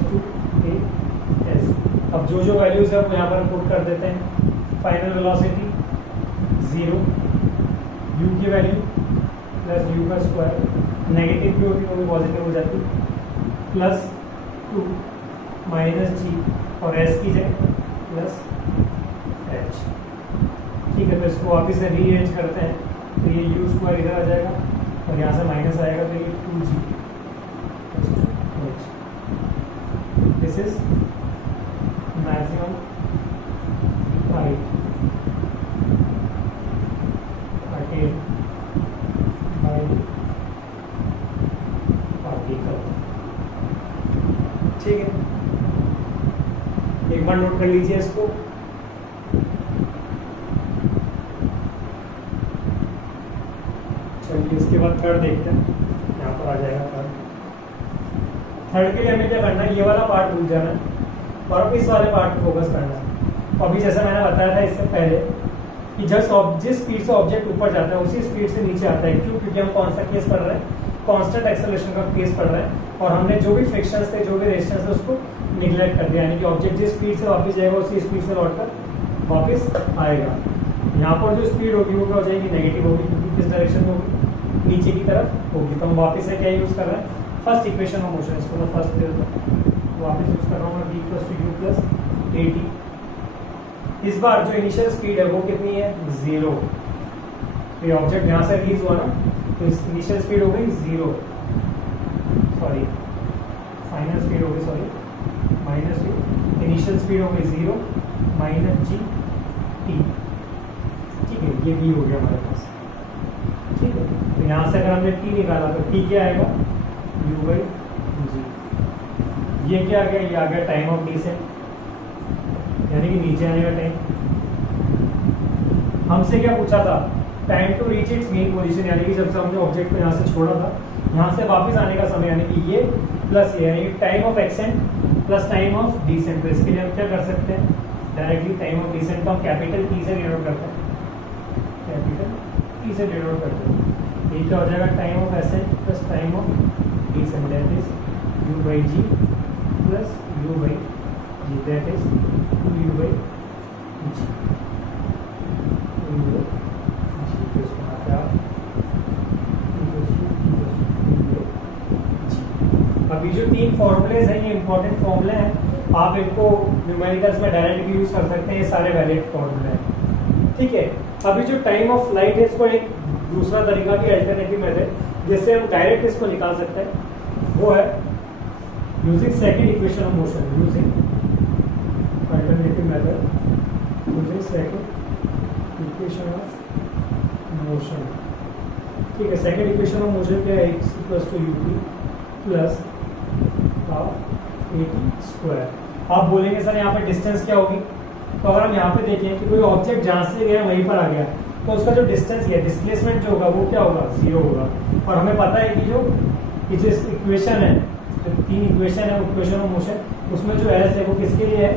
2as। अब जो जो वैल्यूज है वो यहाँ पर पुट कर देते हैं। फाइनल वेलोसिटी 0, u की वैल्यू प्लस u का स्क्वायर, नेगेटिव भी होती है वो भी पॉजिटिव हो जाती, प्लस 2 माइनस जी और s की जगह प्लस h। ठीक है, तो इसको वापिस से रीअरेंज करते हैं तो ये u स्क्वायर इधर आ जाएगा और यहाँ से माइनस आएगा तो ये 2g। This is maximum height attain bye particle. ठीक है, एक बार नोट कर लीजिए इसको। चलिए इसके बाद थर्ड देखते हैं, यहाँ पर आ जाएगा थर्ड। थर्ड के लिए हमें क्या करना है, ये वाला पार्ट भूल जाना है और इस वाले पार्ट पे फोकस करना है। तो अभी जैसा मैंने बताया था इससे पहले कि जिस स्पीड से ऑब्जेक्ट ऊपर जाता है उसी स्पीड से नीचे आता है। क्यों, क्योंकि हम कौन सा केस पढ़ रहे हैं, कांस्टेंट एक्सेलरेशन का केस पढ़ रहे हैं, और हमने जो भी फ्रिक्शंस थे जो भी रेजिस्टेंस थे उसको निगलेक्ट कर दिया, यानी कि ऑब्जेक्ट जिस स्पीड से वापस जाएगा उसी स्पीड से लौटकर वापस आएगा। यहाँ पर जो स्पीड होगी वो क्या हो जाएगी, नेगेटिव होगी, क्योंकि किस डायरेक्शन में होगी, नीचे की तरफ होगी। तो हम वापस से क्या यूज कर रहे हैं, फर्स्ट इक्वेशन ऑफ मोशन। इसको मैं फर्स्ट दे देता हूँ, वापस यूज कर रहा हूँ v equals to u plus at। इस बार जो इनिशियल स्पीड है वो कितनी है, 0। तो ये ऑब्जेक्ट यहाँ से रिलीज हुआ ना, तो इनिशियल स्पीड हो गई 0, सॉरी फाइनल स्पीड हो गई, sorry minus u। Initial speed हो गई 0 माइनस जी टी। ठीक है, ये v हो गया हमारे पास। ठीक है, तो यहाँ से अगर हमने t निकाला तो t क्या आएगा, u बाई जी। ये क्या आ गया, ये आ गया टाइम ऑफ डिसेंट, यानी कि नीचे आने का टाइम। हमसे क्या पूछा था, time to reach its mean position, यानी कि जब से हमने ऑब्जेक्ट को यहाँ से छोड़ा था यहाँ से वापस आने का समय, यानी कि ये प्लस ये, यानी कि time of ascent plus time of descent. तो इसके लिए हम क्या कर सकते हैं, डायरेक्टली टाइम ऑफ डिसेंट को हम कैपिटल टी से डिनोट करते हैं, कैपिटल टी से डिनोट करते हैं। ये क्या हो जाएगा, time of ascent plus time of descent, that is u by g plus u by g, that is 2u by g. अभी जो तीन फॉर्मूलेज हैं ये इंपॉर्टेंट फॉर्मूले हैं, आप इनको न्यूमेरिकल्स में डायरेक्ट भी यूज कर सकते हैं, ये सारे वैलिड फॉर्मूले हैं। ठीक है, अभी जो टाइम ऑफ फ्लाइट है इसको एक दूसरा तरीका भी अल्टरनेटिव मेथड जिससे हम डायरेक्ट इसको निकाल सकते हैं वो है using second equation of motion, using alternative method, using second equation of motion. ठीक है, सेकंड इक्वेशन ऑफ मोशन क्या है, x equals to ut plus half at square. आप बोलेंगे सर यहाँ पे डिस्टेंस क्या होगी, तो अगर हम यहाँ पे देखें कि कोई ऑब्जेक्ट जहाँ से गया वहीं पर आ गया, तो उसका जो डिस्टेंस है, डिस्प्लेसमेंट जो होगा वो क्या होगा, 0 होगा। और हमें पता है कि जो इक्वेशन है, जो 3 इक्वेशन है इक्वेशन ऑफ मोशन, उसमें जो एस है वो किसके लिए है,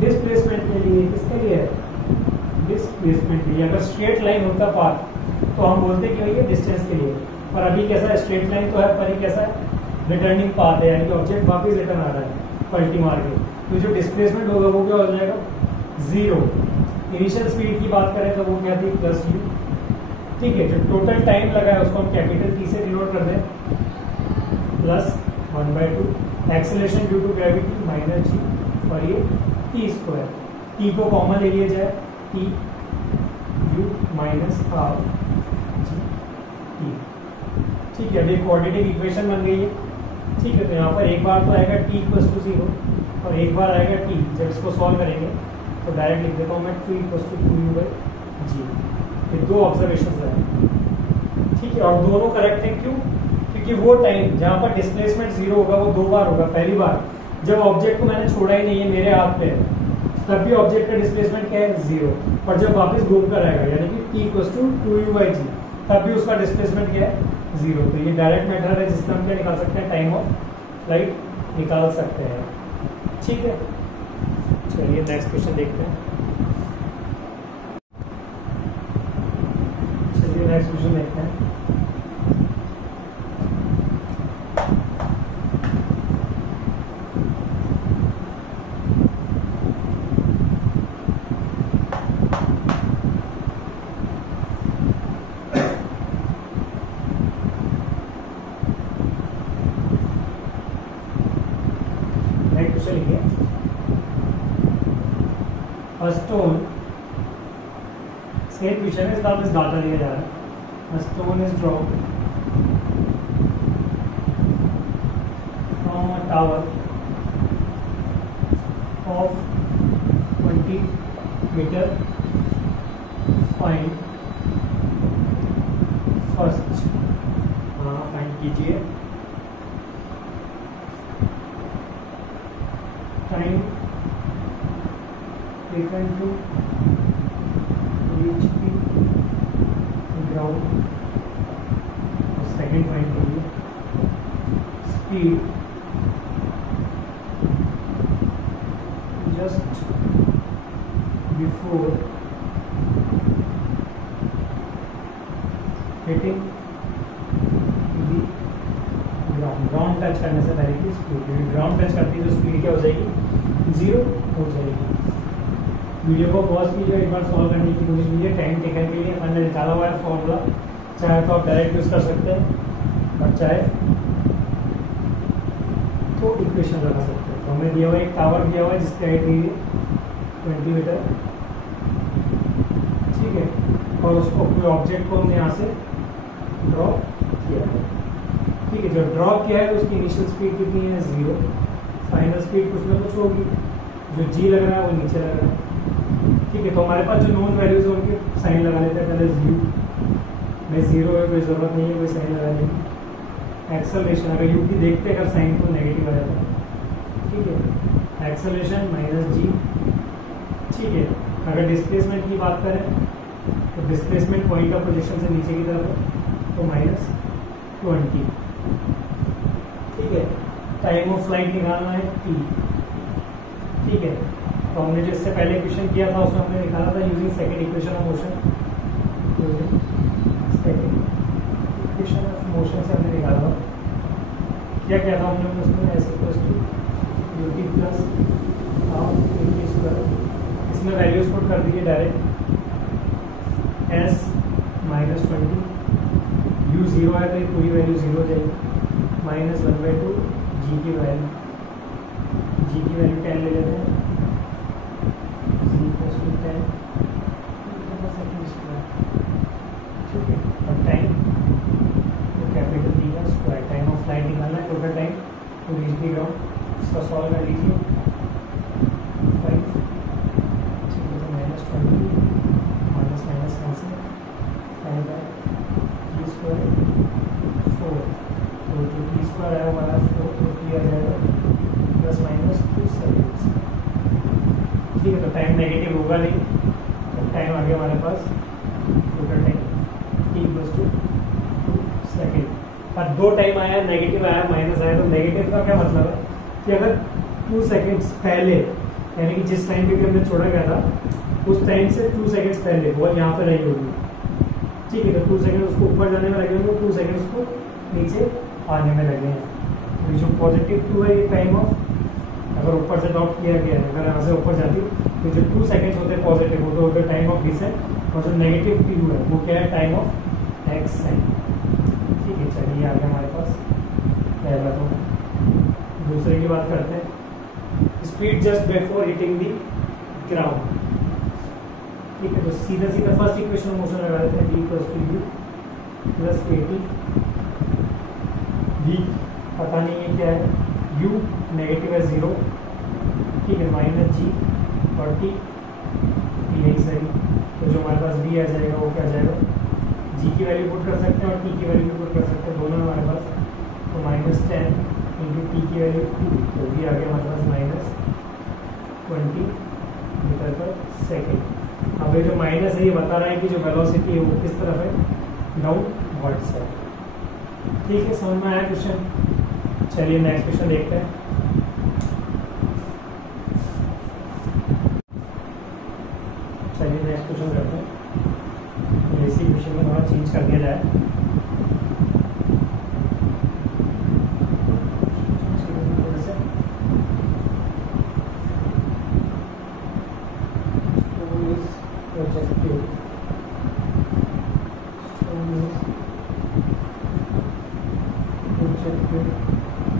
डिस्प्लेसमेंट के लिए। किसके लिए है, डिस्प्लेसमेंट के लिए। अगर स्ट्रेट लाइन होता पाथ तो हम बोलते कि भैया डिस्टेंस के लिए, पर अभी कैसा है, स्ट्रेट लाइन तो है पर ये कैसा है, रिटर्निंग पाथ है, यानी कि ऑब्जेक्ट वापस रिटर्न आ रहा है पलटी मार के, तो जो डिस्प्लेसमेंट होगा वो क्या हो जाएगा, 0। इनिशियल स्पीड की बात करें तो वो क्या थी, प्लस u। ठीक है, जो टोटल टाइम लगा है उसको हम कैपिटल T से डिनोट कर दें, plus 1/2 acceleration due to gravity minus g, और ये t स्क्वायर, t को कॉमन ले लिया जाए, t u minus half g t। ठीक है, अभी क्वाड्रेटिक इक्वेशन बन गई है। ठीक है, तो यहाँ पर एक बार तो आएगा t इक्वल्स टू 0 और एक बार आएगा t। जब इसको सॉल्व करेंगे तो डायरेक्ट लिख देता हूँ मैं 2 इक्वल्स टू 2u/g। ये दो ऑब्जर्वेशन है। ठीक है, और दोनों करेक्ट हैं, क्यों, क्योंकि वो टाइम जहाँ पर डिस्प्लेसमेंट 0 होगा वो 2 बार होगा। पहली बार जब ऑब्जेक्ट को मैंने छोड़ा ही नहीं है, मेरे हाथ पे तब भी ऑब्जेक्ट का डिस्प्लेसमेंट क्या है, 0। और जब वापस घूम कर आएगा यानी कि t इक्वल्स टू 2u/g, तब भी उसका डिस्प्लेसमेंट क्या है, 0। तो ये डायरेक्ट मेथड है जिससे हम क्या निकाल सकते हैं, टाइम ऑफ फ्लाइट निकाल सकते हैं। ठीक है, चलिए नेक्स्ट क्वेश्चन देखते हैं। चलिए नेक्स्ट क्वेश्चन देखते हैं। स्टोन, सेम क्वेश्चन है, इसका बस डाटा दिया जा रहा है। Stone is dropped from a tower of 20 metre, find first. Find कीजिए time taken to reach the ground, और सेकेंड पॉइंट के लिए speed just before hitting the ground. Ground touch करने से पहले की स्पीड, क्योंकि ग्राउंड टच करती है तो स्पीड क्या हो जाएगी, 0 हो जाएगी। वीडियो को पॉज कीजिए, एक बार सॉल्व करने की कोशिश कीजिए। टाइम टेकन के लिए मैंने निकाला हुआ है फॉर्मूला, चाहे तो आप डायरेक्ट यूज कर सकते हैं और चाहे तो इक्वेशन लगा सकते हैं। तो हमें दिया हुआ एक टावर दिया हुआ है जिसकी हाइट दी है 20 मीटर। ठीक है, और उसको कोई ऑब्जेक्ट को हमने यहाँ से ड्रॉ किया है। ठीक है, जब ड्रॉ किया है तो उसकी इनिशियल स्पीड कितनी है, 0। फाइनल स्पीड कुछ ना कुछ होगी, जो जी लग रहा है वो नीचे लग रहा है। ठीक है, तो हमारे पास जो नोन वैल्यूज है उनके साइन लगा लेते हैं। पहले यू में 0 है, कोई ज़रूरत नहीं है कोई साइन लगाने की। एक्सेलरेशन, अगर यू की देखते अगर साइन तो नेगेटिव आ जाता है। ठीक है, एक्सेलरेशन माइनस जी। ठीक है, अगर डिस्प्लेसमेंट की बात करें तो डिस्प्लेसमेंट पॉइंट ऑफ पोजीशन से नीचे की तरफ है तो -20। ठीक है, टाइम ऑफ फ्लाइट निकालना है t। ठीक है, तो हमने जो इससे पहले क्वेश्चन किया था उसमें हमने निकाला था using second equation of motion. Second equation of motion से हमने निकाला था, क्या था हमने उसमें, s equals to u t plus half t square. इसमें वैल्यूज पुट कर दीजिए डायरेक्ट, एस -20, यू 0 है तो ये पूरी वैल्यू 0 हो जाएगी, -1/2 जी की वैल्यू, जी की वैल्यू 10 ले लेते हैं, g equals to 10 second square. ठीक है, और टाइम तो कैपिटल टी का स्क्वायर। टाइम ऑफ फ्लाइट निकालना है, total time to reach the ground. इसका सॉल्व कर लीजिए। 5 ठीक है, तो -20 माइनस माइनस कैंसिल 5 है टी स्क्वायर 4 तो जो टी स्क्वायर है हमारा 4 तो टी आ जाएगा प्लस माइनस 2 सेकेंड्स। ठीक है, तो टाइम नेगेटिव होगा नहीं, तो टाइम आ गया हमारे पास total time t plus 2 second. और दो टाइम आया, नेगेटिव आया, माइनस आया, तो नेगेटिव का क्या मतलब है कि अगर 2 सेकेंड्स पहले यानी कि जिस टाइम पे भी हमने छोड़ा गया था उस टाइम से 2 सेकेंड्स पहले वो यहाँ पे रही होगी। ठीक है, तो 2 सेकेंड उसको ऊपर जाने में लगे होंगे, 2 सेकेंड उसको नीचे आने में लगे हैं। तो जो -2 है ये टाइम ऑफ, अगर ऊपर से ड्रॉप किया गया है, अगर यहाँ से ऊपर जाती तो जो 2 सेकेंड्स होते हैं पॉजिटिव वो तो होते हैं टाइम ऑफ डिसेंट, और जो नेगेटिव -2 है वो क्या है टाइम ऑफ एक्सेंट। ठीक है, चलिए आ गया हमारे पास पहला। तो दूसरे की बात करते हैं, speed just before hitting the ground. ठीक है, तो सीधा सीधा फर्स्ट इक्वेशन मोशन लगा देते हैं, d = u प्लस 80 v पता नहीं है क्या है, u नेगेटिव है 0, ठीक है, माइनस g और t यही सही। तो जो हमारे पास v आ जाएगा वो क्या आ जाएगा, g की वैल्यू पुट कर सकते हैं और t की वैल्यू पुट कर सकते हैं, दोनों हमारे पास। तो -10 इंटू टी की वैल्यू 2, तो v आ गया हमारे पास -20 मीटर पर सेकेंड। अब ये जो माइनस है ये बता रहा है कि जो वेलोसिटी है वो किस तरफ है, डाउनवर्ड्स है। ठीक है, समझ में आया क्वेश्चन। चलिए नेक्स्ट क्वेश्चन देखते हैं। चलिए नेक्स्ट क्वेश्चन करते हैं। इसी क्वेश्चन में थोड़ा चेंज कर दिया जाए।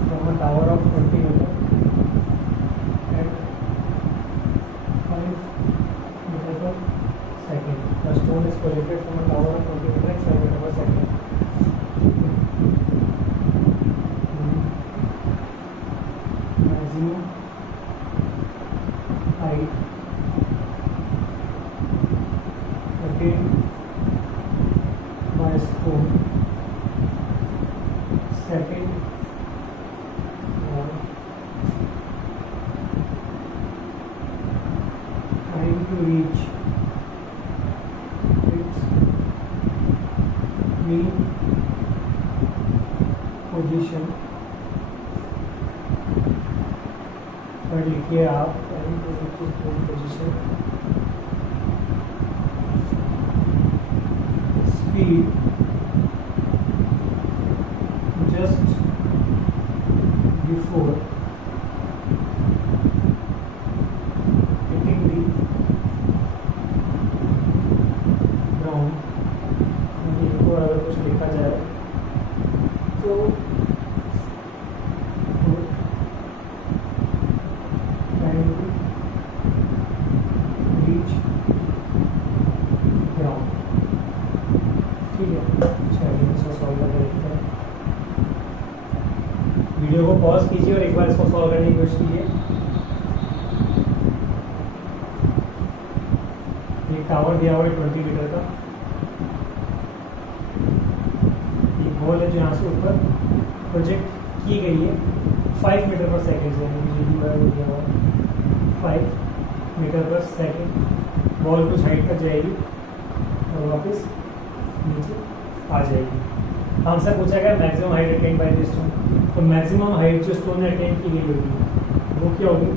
from a tower of 20 meter at 5 meter per second. The stone is projected from a tower of 20 meter at 5 meter per second. Maximum height attained by stone second time to reach its mean position। पर लिखिए आप time to reach its mean position, speed just before hitting the ground। इनको अगर कुछ लिखा जाए तो टाइम टू रीच ग्राउंड। ठीक है, चलिए इसको सॉल्व करके देखते हैं। वीडियो को पॉज कीजिए और एक बार इसको सॉल्व करने की कोशिश कीजिए। एक टावर दिया हुआ है 20 मीटर का, एक बॉल है जो यहाँ से ऊपर प्रोजेक्ट की गई है 5 मीटर पर सेकेंड से, यानी दिया हुआ 5 मीटर पर सेकेंड। बॉल कुछ हाइट तक जाएगी और वापस नीचे आ जाएगी। हमसे पूछा गया maximum height attain by this stone, तो मैक्सिमम हाइट जो स्टोन ने अटेन की गई होगी वो क्या होगी,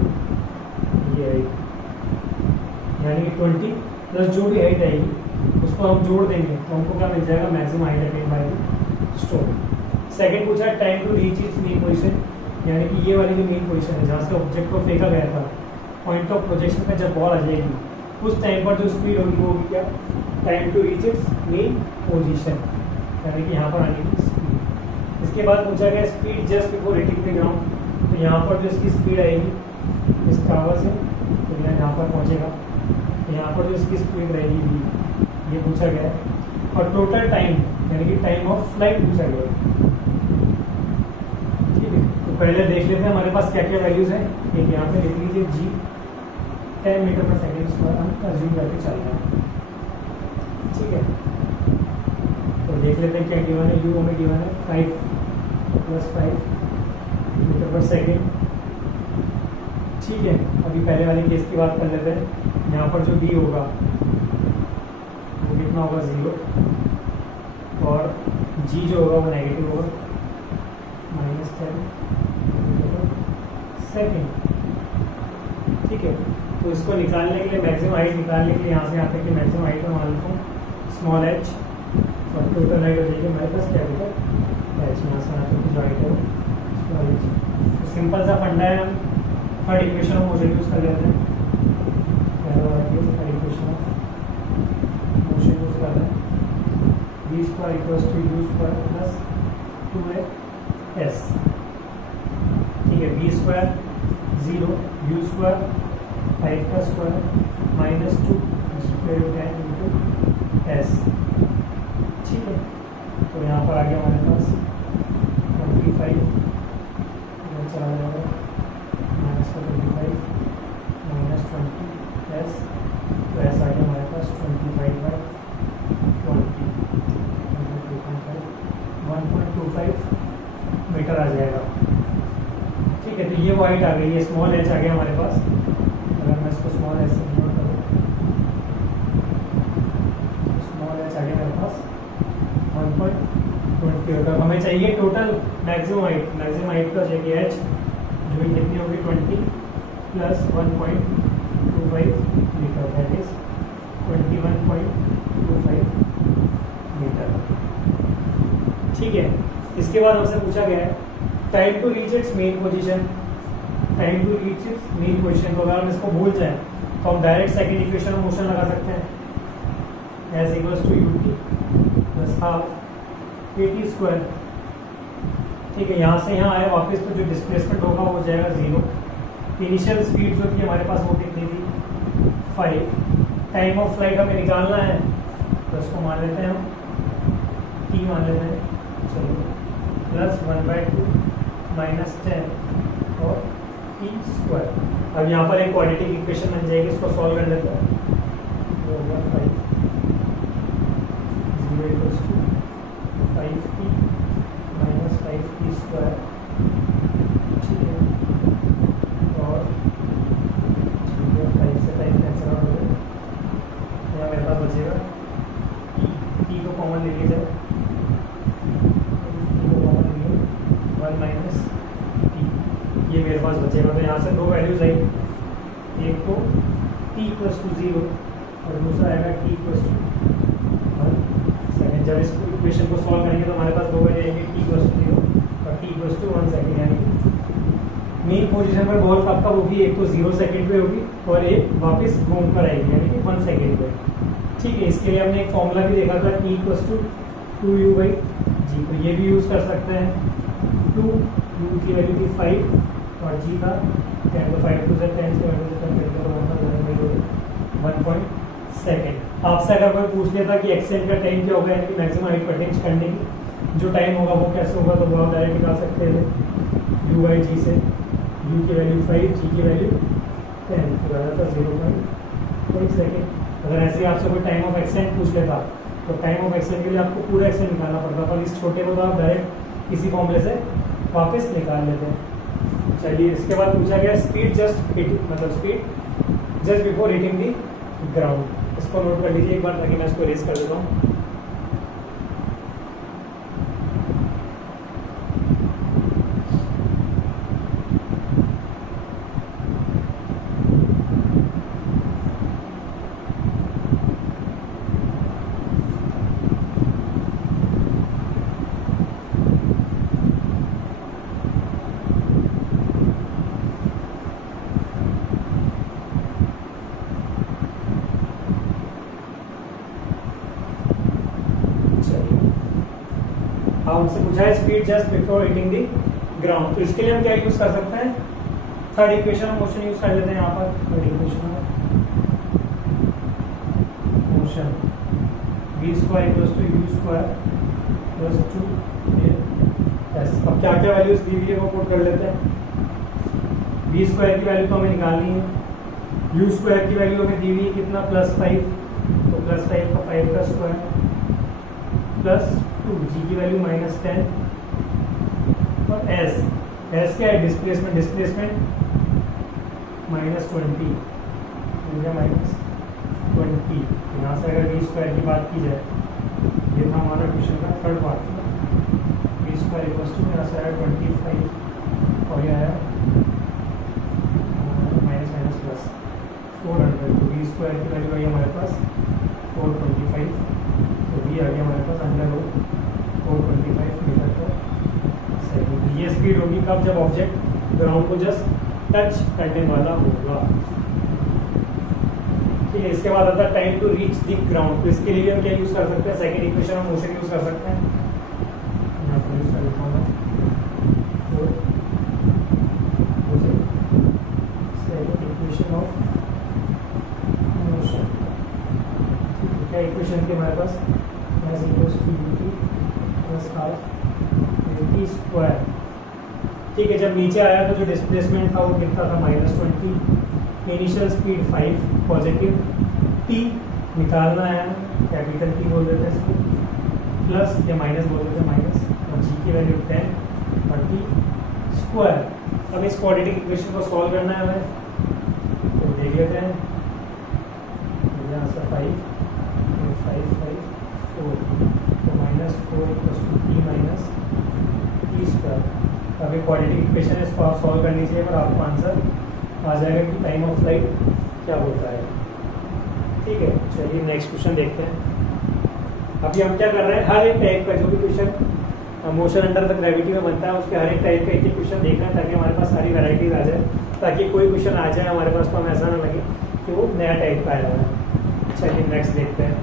ये आएगी, यानी कि 20 प्लस जो भी हाइट आएगी उसको हम जोड़ देंगे तो हमको क्या मिल जाएगा, maximum height attain by the stone. Second पूछा है time to reach its mean position, यानी कि ये वाली जो मेन पोजीशन है जहाँ से ऑब्जेक्ट को फेंका गया था, पॉइंट ऑफ प्रोजेक्शन पे जब बॉल आ जाएगी उस टाइम पर जो स्पीड होगी वो होगी क्या, time to reach its mean position, यानी कि यहाँ पर आने की स्पीड। इसके बाद पूछा गया speed just before hitting the ground, तो यहाँ पर जो इसकी स्पीड आएगी इस टावर से तो यहाँ पर पहुँचेगा, तो यहाँ पर जो इसकी स्पीड रहेगी ये पूछा गया है। और टोटल टाइम यानी कि टाइम ऑफ फ्लाइट पूछा गया है। ठीक है, तो पहले देख लेते हैं हमारे पास क्या क्या वैल्यूज हैं। एक यहाँ पे लिख लीजिए जी 10 मीटर पर सेकेंड स्क्वायर हम अज्यूम करके चल रहे हैं, ठीक है। तो देख लेते हैं क्या गिवन है, यू हमें गिवन है 5 + 5 मीटर पर सेकेंड, ठीक है। अभी पहले वाले केस की बात कर लेते हैं। यहाँ पर जो बी होगा वो कितना होगा 0, और जी जो होगा वो नेगेटिव होगा -10 सेकेंड, ठीक है। तो इसको निकालने के लिए, मैक्सिमम हाइट निकालने के लिए यहाँ से यहाँ तक की मैक्सिमम हाइट में मान लेता हूँ स्मॉल h, और टोटल हाइट हो जाएगी हमारे पास कैपिटल h। यहाँ से यहाँ तक की जो हाइट है स्मॉल h। तो सिंपल सा फंडा है, हम third equation of motion use कर लेते हैं। पहला वाला case third equation of motion use कर रहे हैं, v² = u² + 2s, ठीक है। v² 0, u² 5 का स्क्वायर -2 10 × s, ठीक है। तो यहाँ पर आ गया हमारे पास 25, चला जाएगा -25 -20s, तो ऐसा आ गया हमारे पास 25/20 1.25 मीटर आ जाएगा, ठीक है। तो ये वो हाइट आ गई, ये स्मॉल h आ गया हमारे पास। अगर मैं इसको स्मॉल h से नोट करूँ, स्मॉल h आ गया मेरे पास 1.20 होगा। हमें चाहिए टोटल मैक्सिमम हाइट का चाहिए h, जो कि कितनी होगी 20 + 1.25 मीटर, दैट इज 21.25 मीटर, ठीक है। इसके बाद हमसे पूछा गया है time to reach its mean position. Time to reach its mean position को अगर हम इसको भूल जाए तो हम direct second equation of motion लगा सकते हैं, s = ut + ½ at², ठीक है। यहाँ से यहाँ आए वापस, तो जो डिस्प्लेसमेंट होगा वो हो जाएगा 0। इनिशियल स्पीड जो थी हमारे पास वो कितनी थी 5। टाइम ऑफ फ्लाइट हमें निकालना है, तो इसको मान लेते हैं हम t मान लेते हैं, चलिए, +1/2 -10 और t²। अब यहाँ पर एक क्वाड्रेटिक इक्वेशन बन जाएगी, इसको सॉल्व कर लेते हैं। 5 0 = 5t - 5t², ठीक है। और 5 से 5 कैंसिल आउट हो गए, यहाँ मेरे पास बचेगा t को कॉमन ले लिया जाए, 1 - t, ये मेरे पास बचेगा। तो यहाँ से दो वैल्यूज आई, एक तो t = 0 और दूसरा आएगा t = 1 सेकेंड। जब इस इक्वेशन को सॉल्व करेंगे तो हमारे पास दो वैल्यू आएंगे, t = 0 और t = 1 सेकेंड, यानी मेन पोजीशन पर बॉल कब कब होगी, एक तो 0 सेकेंड पे होगी और एक वापस घूम कर आएगी, यानी कि 1 सेकेंड पे, ठीक है। इसके लिए हमने एक फॉर्मूला भी देखा था, t = 2u/g, तो ये भी यूज़ कर सकते हैं। 2 u की वैल्यू थी 5 और g था 10, तो 5 2 से 10 से 1 सेकेंड। आपसे अगर कोई पूछ लेता कि एक्सेल का टाइम क्या होगा, यानी कि मैक्सिमम हाइट पर अटेंड करने की जो टाइम होगा वो कैसे होगा, तो वो आप डायरेक्ट निकाल सकते थे u/g से। u की वैल्यू 5, g की वैल्यू 10, तो आ जाता 0.5 सेकेंड। अगर ऐसे ही आपसे कोई टाइम ऑफ एक्सटेंड पूछ लेता तो टाइम ऑफ एक्सटेंड के लिए आपको पूरा एक्सटेंड निकालना पड़ता, पर इस छोटे को तो आप डायरेक्ट इसी फॉर्मूले से वापस निकाल लेते हैं। चलिए, इसके बाद पूछा गया स्पीड जस्ट हिटिंग, मतलब speed just before hitting the ground. इसको नोट कर लीजिए एक बार, ताकि मैं इसको रेस कर देता हूँ। हमसे पूछा है speed just before hitting the ground, तो इसके लिए हम क्या यूज कर सकते हैं, third equation of motion use कर लेते हैं। यहाँ पर third equation of motion, v² = u² + 2 s. अब क्या क्या वैल्यूज दी हुई है वो पुट कर लेते हैं। वी स्क्वायर की वैल्यू तो हमें निकालनी है, यू स्क्वायर की वैल्यू हमें दी हुई है कितना +5, तो +5 का 5 का स्क्वायर +2, जी की वैल्यू -10 और एस क्या है डिस्प्लेसमेंट, डिस्प्लेसमेंट -20 -20। यहाँ से अगर वी स्क्वायर की बात की जाए, ये था हमारा क्वेश्चन का third part, v square equals to यहाँ से आया 25 और यह आया -+400, तो वी स्क्वायर की वैल्यू आई हमारे पास 425, तो वी आ गया हमारे पास √425 मीटर पर सेकेंड। ये स्पीड होगी कब, जब ऑब्जेक्ट ग्राउंड को जस्ट टच करने वाला होगा। ठीक है, इसके बाद आता है time to reach the ground. तो इसके लिए हम क्या यूज कर सकते हैं, second equation of motion use कर सकते हैं। यहाँ पर यूज कर लेता हूँ सेकेंड इक्वेशन ऑफ मोशन। क्या इक्वेशन थी हमारे पास, s equals to ut plus half at square. ठीक है, जब नीचे आया तो जो डिस्प्लेसमेंट था वो कितना था, -20, इनिशियल स्पीड 5 पॉजिटिव, टी निकालना है, कैपिटल टी बोल देते हैं इसको, प्लस या माइनस बोल देते हैं माइनस, और जी की वैल्यू 10 और टी स्क्वायर। अब इस क्वाड्रेटिक इक्वेशन को सॉल्व करना है हमें, तो देख लेते हैं। यहाँ से 5 5 5 4, तो -4 = t - टी स्क्वायर। अभी क्वाड्रेटिक इक्वेशन है, इसको आप सॉल्व करनी चाहिए, पर आपको आंसर आ जाएगा कि टाइम ऑफ फ्लाइट क्या होता है। ठीक है, चलिए नेक्स्ट क्वेश्चन देखते हैं। अभी हम क्या कर रहे हैं, हर एक टाइप का जो भी question motion under the gravity में बनता है उसके हर एक टाइप का एक क्वेश्चन देख रहे हैं, ताकि हमारे पास सारी वैराइटीज आ जाए, ताकि कोई क्वेश्चन आ जाए हमारे पास तो हमें ऐसा ना लगे कि वो नया टाइप का आया है। चलिए नेक्स्ट देखते हैं।